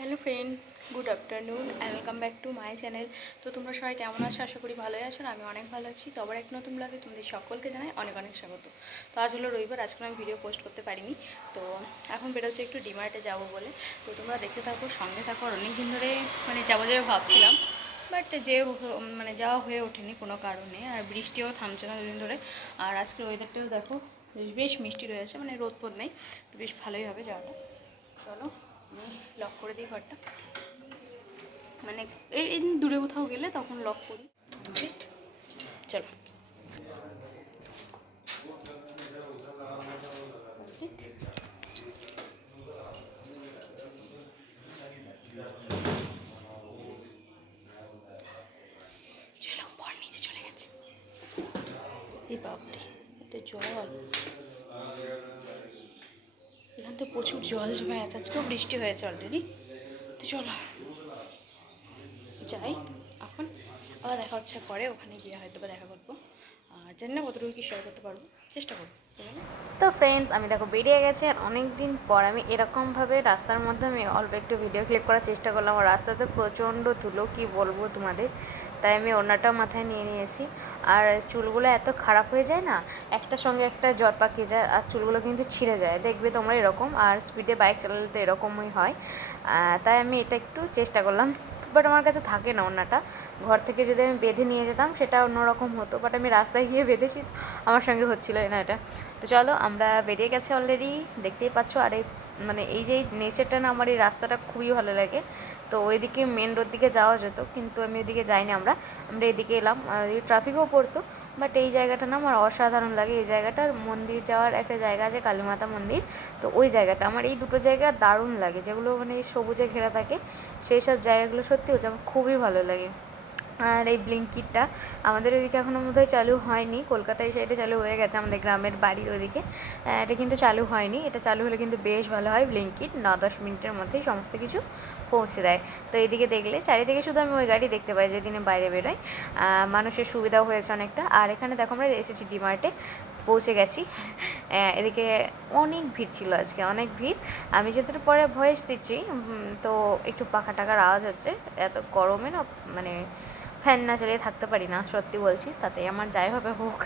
Hello friends, good afternoon and welcome back to my channel তো তোমরা সবাই কেমন আছো? আশা করি ভালোই আছো আমি অনেক ভালো আছি। তো এক নতুন লাগে তোমাদের সকলকে জানাই অনেক অনেক স্বাগত। তো আজ হলো রবিবার, আজকে আমি ভিডিও পোস্ট করতে পারিনি। তো এখন বেরোচ্ছে একটু ডিমার্টে যাব বলে। তো তোমরা দেখতে থাকো, সঙ্গে থাকো। আর অনেক দিন ধরে মানে যাব যাব ভাবছিলাম। বাট যে মানে যাওয়া হয়ে ওঠেনি কোনো কারণে। আর বৃষ্টিও থামছে না দুদিন ধরে। আর আজকের ওয়েদারটাও দেখো, বেশ মিষ্টি রয়েছে। মানে রোদ পোদ নেই। তো বেশ ভালোই হবে যাওয়াটা। চলো। লক করে দিই ঘরটা। মানে এই দূরে কোথাও গেলে তখন লক করি. চলো। Wait. নিচে চলে গেছে। এই বাপরে এতে জল। এখান থেকে প্রচুর জল জমে আছে, আজকেও বৃষ্টি হয়েছে অলরেডি তো চলো, যাই, এখন আবার দেখা হচ্ছে পরে, ওখানে গিয়ে হয়তো বা দেখা করব। আর জানি না কতটুকু কি শেয়ার করতে পারব, চেষ্টা করব তো ফ্রেন্ডস আমি দেখো বেরিয়ে গেছি, আর অনেক দিন পর আমি এরকমভাবে রাস্তার মধ্যে আমি অল্প একটু ভিডিও ক্লিক করার চেষ্টা করলাম। আর রাস্তাতে প্রচণ্ড ধুলো, কি বলব তোমাদের? তাই আমি ওনাটা মাথায় নিয়ে নিয়েছি। আর চুলগুলো এত খারাপ হয়ে যায় না একটার সঙ্গে একটা জ্বর পাকিয়ে যায় আর চুলগুলো কিন্তু ছিঁড়ে যায়। দেখবে তোমরা এরকম, আর স্পিডে বাইক চালালে তো এরকমই হয়। তাই আমি এটা একটু চেষ্টা করলাম বাট আমার কাছে থাকে না ওনাটা ঘর থেকে যদি আমি বেঁধে নিয়ে যেতাম, সেটা অন্যরকম হতো বাট আমি রাস্তায় গিয়ে বেঁধেছি, আমার সঙ্গে হচ্ছিল না এটা। তো চলো, আমরা বেরিয়ে গেছি অলরেডি দেখতেই পাচ্ছ, আর এই মানে এই যে নেচারটা না আমার এই রাস্তাটা খুবই ভালো লাগে। তো ওইদিকে মেন রোড দিকে যাওয়া যেত, কিন্তু আমি ওইদিকে যাইনি আমরা। আমরা এদিকে এলাম ট্রাফিকও পড়তো বাট এই জায়গাটা না আমার অসাধারণ লাগে। এই জায়গাটার মন্দির যাওয়ার একটা জায়গা আছে কালীমাতা মন্দির। তো ওই জায়গাটা আমার এই দুটো জায়গা দারুণ লাগে, যেগুলো মানে সবুজে ঘেরা থাকে, সেই সব জায়গাগুলো সত্যি হচ্ছে আমার খুবই ভালো লাগে। আর এই ব্লিঙ্কিটটা আমাদের ওইদিকে এখনও বোধহয় চালু হয়নি। কলকাতায় সাইডে চালু হয়ে গেছে আমাদের গ্রামের বাড়ির ওইদিকে। এটা কিন্তু চালু হয়নি। এটা চালু হলে কিন্তু বেশ ভালো হয় ব্লিঙ্কিট। ন দশ মিনিটের মধ্যেই সমস্ত কিছু পৌঁছে দেয়। তো এইদিকে দেখলে চারিদিকে শুধু আমি ওই গাড়ি দেখতে পাই যেদিনে বাইরে বেরোয়। মানুষের সুবিধাও হয়েছে অনেকটা। আর এখানে দেখো আমরা এসেছি ডিমার্টে। পৌঁছে গেছি। এদিকে অনেক ভিড় ছিল আজকে, অনেক ভিড়। আমি যেহেতু পরে ভয়েস দিচ্ছি তো একটু পাখা টাকার আওয়াজ হচ্ছে। এত গরমে না মানে ফ্যান না চালিয়ে থাকতে পারি না, সত্যি বলছি তাতে আমার যাই হবে হোক।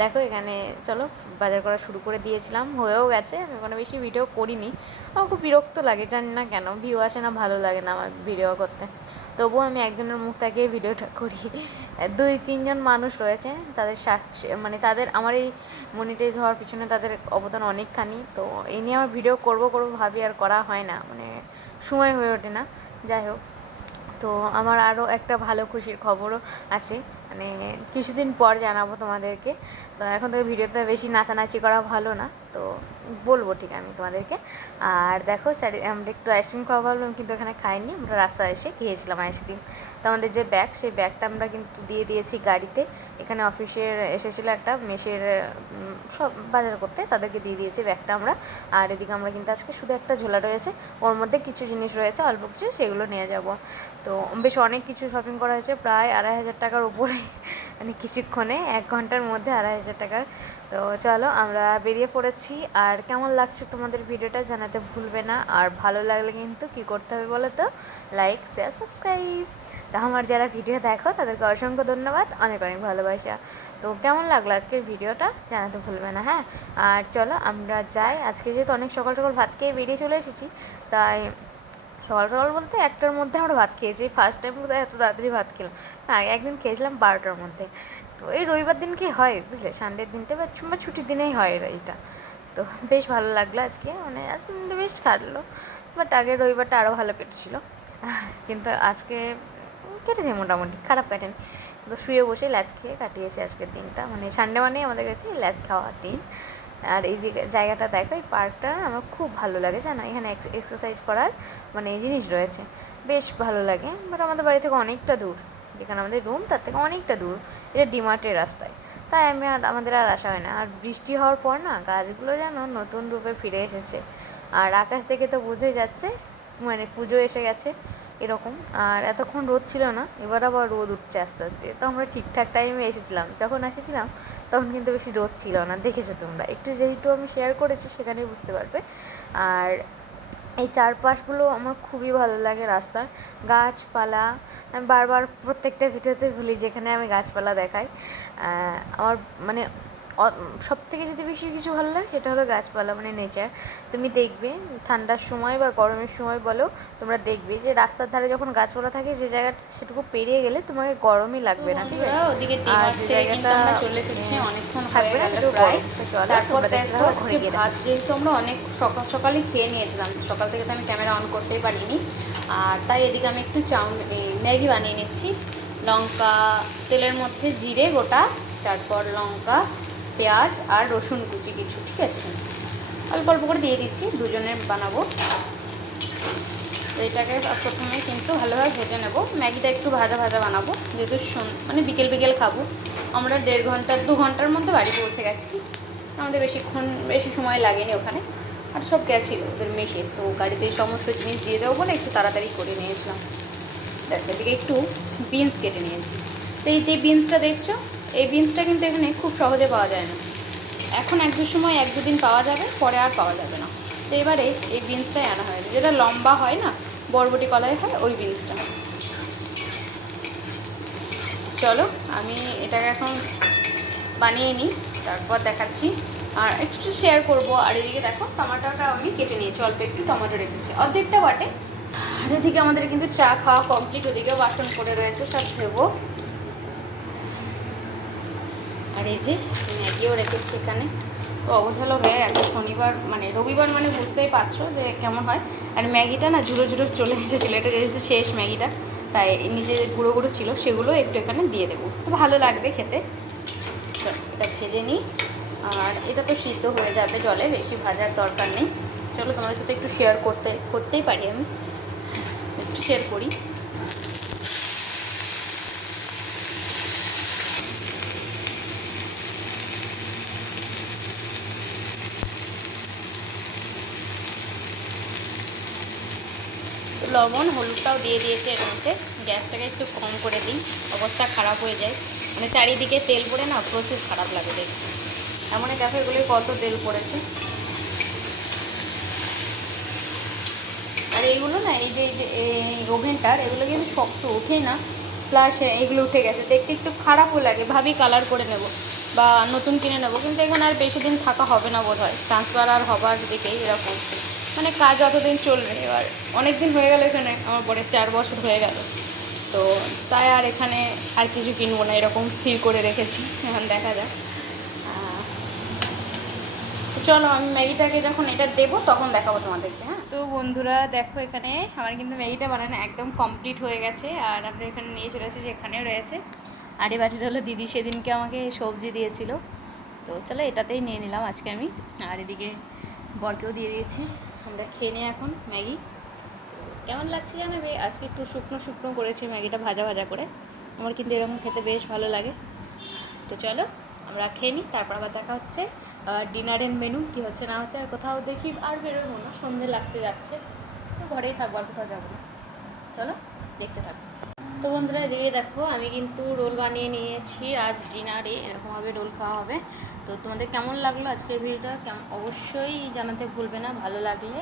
দেখো, এখানে চলো, বাজার করা শুরু করে দিয়েছিলাম, হয়েও গেছে, আমি ওখানে বেশি ভিডিও করিনি। আমার খুব বিরক্ত লাগে, জানি না কেন ভিউ আসে না, ভালো লাগে না আমার ভিডিও করতে। তবুও আমি একজনের মুখ তাকিয়ে ভিডিওটা করি। দুই, তিনজন মানুষ রয়েছে, তাদের সাক্ষী মানে তাদের, আমার এই মনিটাইজ হওয়ার পিছনে তাদের অবদান অনেকখানি, তো এই নিয়ে আমার ভিডিও করব করব ভাবি আর করা হয় না মানে সময় হয়ে ওঠে না, যাই হোক। তো আমার আরও একটা ভালো খুশির খবরও আছে। মানে কিছুদিন পর জানাব তোমাদেরকে। তো এখন তো ভিডিওতে বেশি নাচানাচি করা ভালো না, তো বলব ঠিক আমি তোমাদেরকে। আর দেখো চারি আমরা একটু আইসক্রিম খাওয়া ভাবলাম কিন্তু এখানে খাইনি। আমরা রাস্তায় এসে খেয়েছিলাম আইসক্রিম তো আমাদের যে ব্যাগ সেই ব্যাগটা আমরা কিন্তু দিয়ে দিয়েছি গাড়িতে। এখানে অফিসের এসেছিল একটা উম, সব বাজার করতে তাদেরকে দিয়ে দিয়েছি ব্যাগটা আমরা। আর এদিকে আমরা কিন্তু আজকে শুধু একটা ঝোলা রয়েছে। ওর মধ্যে কিছু জিনিস রয়েছে অল্প কিছু সেগুলো নিয়ে যাব। তো বেশ অনেক কিছু শপিং করা হয়েছে প্রায় আড়াই হাজার টাকার উপরে। মানে কিছুক্ষণে এক ঘণ্টার মধ্যে আড়াই হাজার টাকার তো চলো, আমরা বেরিয়ে পড়েছি। আর কেমন লাগছে তোমাদের ভিডিওটা জানাতে ভুলবে না। আর ভালো লাগলে কিন্তু কি করতে হবে বলো তো? লাইক শেয়ার সাবস্ক্রাইব তা আমার যারা ভিডিও দেখো, তাদেরকে অসংখ্য ধন্যবাদ। অনেক অনেক ভালোবাসা। তো কেমন লাগল আজকের ভিডিওটা জানাতে ভুলবে না হ্যাঁ? আর চলো, আমরা যাই। আজকে যেহেতু অনেক সকাল সকাল ভাত খেয়ে বেরিয়ে চলে এসেছি, তাই সকাল সকাল বলতে একটার মধ্যে আমরা ভাত খেয়েছি। ফার্স্ট টাইম বোধহয় এত তাড়াতাড়ি ভাত খেলাম। না একদিন খেয়েছিলাম বারোটার মধ্যে। তো এই রবিবার দিন কি হয় বুঝলে? সানডের দিনটা বা ছুটির দিনেই হয় এটা তো বেশ ভালো লাগল আজকে। মানে আজকে বেশ কাটলো। বাট আগের রবিবারটা আরও ভালো কেটেছিল। কিন্তু আজকে কেটেছে মোটামুটি। খারাপ কাটেনি। তো শুয়ে বসে ল্যাদ খেয়ে কাটিয়েছি আজকের দিনটা। মানে সানডে মানেই আমাদের কাছে ল্যাদ খাওয়ার দিন। আর এই দিকে জায়গাটা দেখো, এই পার্কটা আমার খুব ভালো লাগে, জানো? এখানে এক্সারসাইজ করার মানে এই জিনিস রয়েছে। বেশ ভালো লাগে। বাট আমাদের বাড়ি থেকে অনেকটা দূর। যেখানে আমাদের রুম তার থেকে অনেকটা দূর। এটা ডিমার্টের রাস্তায়। তাই আমি আর, আমাদের আর আসা হয় না। আর বৃষ্টি হওয়ার পর না, গাছগুলো যেন নতুন রূপে ফিরে এসেছে। আর আকাশ থেকে তো বোঝাই যাচ্ছে মানে পুজো এসে গেছে এরকম। আর এতক্ষণ রোদ ছিল না, এবার আবার রোদ উঠছে আস্তে আস্তে। তো আমরা ঠিকঠাক টাইমে এসেছিলাম। যখন এসেছিলাম তখন কিন্তু বেশি রোদ ছিল না। দেখেছ তোমরা? একটু যেহেতু আমি শেয়ার করেছি, সেখানেই বুঝতে পারবে। আর এই চারপাশগুলো আমার খুবই ভালো লাগে রাস্তার। গাছপালা, আমি বারবার প্রত্যেকটা ভিডিওতে ভুলি যেখানে আমি গাছপালা দেখাই। আমার মানে সব থেকে যদি বেশি কিছু ভালো লাগে সেটা হলো গাছপালা মানে নেচার তুমি দেখবে ঠান্ডার সময় বা গরমের সময় বলো তোমরা দেখবে যে রাস্তার ধারে যখন গাছপালা থাকে যে জায়গাটা সেটুকু পেরিয়ে গেলে তোমাকে গরমই লাগবে না ঠিক আছে? ওদিকে আর যে জায়গাটা, চলে অনেকক্ষণ থাকবে না, ঘুরে গিয়ে ভাত যেহেতু আমরা অনেক সকাল সকালই খেয়ে নিয়েছিলাম সকাল থেকে তো আমি ক্যামেরা অন করতেই পারিনি। আর তাই এদিকে আমি একটু চাউমিন ম্যাগি বানিয়ে নিচ্ছি। লঙ্কা তেলের মধ্যে জিরে গোটা তারপর লঙ্কা পেঁয়াজ আর রসুন কুচি কিছু, ঠিক আছে? অল্প অল্প করে দিয়ে দিচ্ছি দুজনের বানাবো। এটাকে প্রথমে কিন্তু ভালোভাবে ভেজে নেব। ম্যাগিটা একটু ভাজা ভাজা বানাবো, যেহেতু মানে বিকেল বিকেল খাব। আমরা দেড় ঘণ্টা, দু ঘণ্টার মধ্যে বাড়ি পৌঁছে গেছি। আমাদের বেশিক্ষণ, বেশি সময় লাগেনি ওখানে। আর সব গেছিল, ওদের মেশে তো গাড়িতে সমস্ত জিনিস দিয়ে দেবো বলে একটু তাড়াতাড়ি করে নিয়েছিলাম। দেখো, এদিকে একটু বিনস কেটে নিয়েছি। তো এই যে বিনসটা দেখছ এই বিনসটা কিন্তু এখানে খুব সহজে পাওয়া যায় না। এখন এক দু সময়, এক দুদিন পাওয়া যাবে, পরে আর পাওয়া যাবে না। তো এবারে এই বিনসটাই আনা হয়েছে যেটা লম্বা হয় না, বরবটি কলাই হয়, ওই বিনসটা চলো, আমি এটাকে এখন বানিয়ে নিই, তারপর দেখাচ্ছি। আর একটু শেয়ার করব। আর এদিকে দেখো, টমেটোটা আমি কেটে নিয়েছি, অল্প একটু টমেটো রেখেছি। অর্ধেকটা বাটে। আর এদিকে আমাদের কিন্তু চা খাওয়া কমপ্লিট ওদিকেও বাসন পড়ে রয়েছে, সব ধেবো। আর এই যে ম্যাগিও রেখেছি এখানে। তো অগোছালো হয়ে গেছে। শনিবার মানে রবিবার মানে বুঝতেই পারছ যে কেমন হয়। আর ম্যাগিটা না ঝুড়ো ঝুড়ো চলে এসেছিল। এটা যেহেতু শেষ ম্যাগিটা, তাই নিচে গুঁড়ো গুঁড়ো ছিল সেগুলো একটু এখানে দিয়ে দেবো। তো ভালো লাগবে খেতে। এটা ভেজে নিই। আর এটা তো সিদ্ধ হয়ে যাবে জলে, বেশি ভাজার দরকার নেই। চলো তোমাদের সাথে একটু শেয়ার করতে, করতেই পারি আমি। একটু শেয়ার করি। লবণ, হলুদটাও দিয়ে দিয়েছে এর মধ্যে। গ্যাসটাকে একটু কম করে দিই, অবস্থা খারাপ হয়ে যায়। মানে চারিদিকে তেল পড়ে না, প্রচুর খারাপ লাগে দেখতে। এমন ক্যাফেগুলোয় কত তেল পড়েছে? আর এইগুলো না, এই যে, এই ওভেনটার, এগুলো কিন্তু শক্ত, ওঠে না। প্লাস এইগুলো উঠে গেছে, দেখতে একটু খারাপও লাগে। ভাবি কালার করে নেব বা নতুন কিনে নেব, কিন্তু এখানে আর বেশি দিন থাকা হবে না বোধ হয় ট্রান্সফার আর হবার দিকেই এরকম। মানে কাজ যতদিন চলবে এবার। অনেক দিন হয়ে গেল এখানে, আমার পরে চার বছর হয়ে গেল। তো তাই আর এখানে আর কিছু কিনবো না, এরকম স্থির করে রেখেছি। এখন দেখা যাক। চলো, আমি ম্যাগিটাকে যখন এটা দেবো, তখন দেখাবো তোমাদেরকে হ্যাঁ? তো বন্ধুরা, দেখো এখানে আমার কিন্তু ম্যাগিটা বানানো একদম কমপ্লিট হয়ে গেছে। আর আমরা এখানে নিয়ে চলে এসেছি, এখানেও রয়েছে। আর এই বাটিটা হলো দিদি, সেদিনকে আমাকে সবজি দিয়েছিল। তো চলো, এটাতেই নিয়ে নিলাম আজকে আমি। আর এদিকে বরকেও দিয়ে দিয়েছি। আমরা খেয়ে নিই এখন ম্যাগি। কেমন লাগছে জানো ভাই আজকে একটু শুকনো শুকনো করেছি ম্যাগিটা ভাজা ভাজা করে। আমার কিন্তু এরকম খেতে বেশ ভালো লাগে। তো চলো, আমরা খেয়ে নিই। তারপর আবার দেখা হচ্ছে ডিনারের মেনু কী হচ্ছে না হচ্ছে, আর কোথাও দেখি আর বেরোবো না। সন্ধে লাগতে যাচ্ছে। তো ঘরেই থাকব, আর কোথাও যাব না। চলো, দেখতে থাকো। তো বন্ধুরা এদিকে দেখো, আমি কিন্তু রোল বানিয়ে নিয়েছি। আজ ডিনারে এরকমভাবে রোল খাওয়া হবে। তো তোমাদের কেমন লাগল আজকের ভিডিওটা? কেমন অবশ্যই জানাতে ভুলবে না। ভালো লাগলে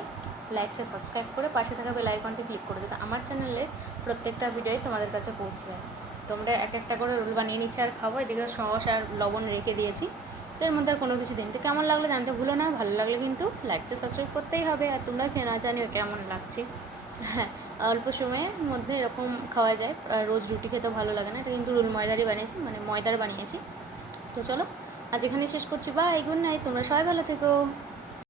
লাইকসে সাবস্ক্রাইব করে পাশে থাকা বেল আইকনটি ক্লিক করে দেবে। আমার চ্যানেলে প্রত্যেকটা ভিডিওই তোমাদের কাছে পৌঁছে যায়। তোমরা এক একটা করে রোল বানিয়ে নিচ্ছে আর খাব। এদিকে সস আর লবণ রেখে দিয়েছি। তো এর মধ্যে আর কোনো কিছু দিন তো কেমন লাগল জানতে ভুলো না। ভালো লাগলে কিন্তু লাইকসে সাবস্ক্রাইব করতেই হবে। আর তোমরা খেয়ে না জানিও কেমন লাগছে। হ্যাঁ অল্প সময়ের মধ্যে এরকম খাওয়া যায়। রোজ রুটি খেতেও ভালো লাগে না। এটা কিন্তু রুল ময়দারই বানিয়েছি মানে ময়দার বানিয়েছি। তো চলো, আজ এখানে শেষ করছি। বা এই গুড নাইট তোমরা সবাই ভালো থেকো।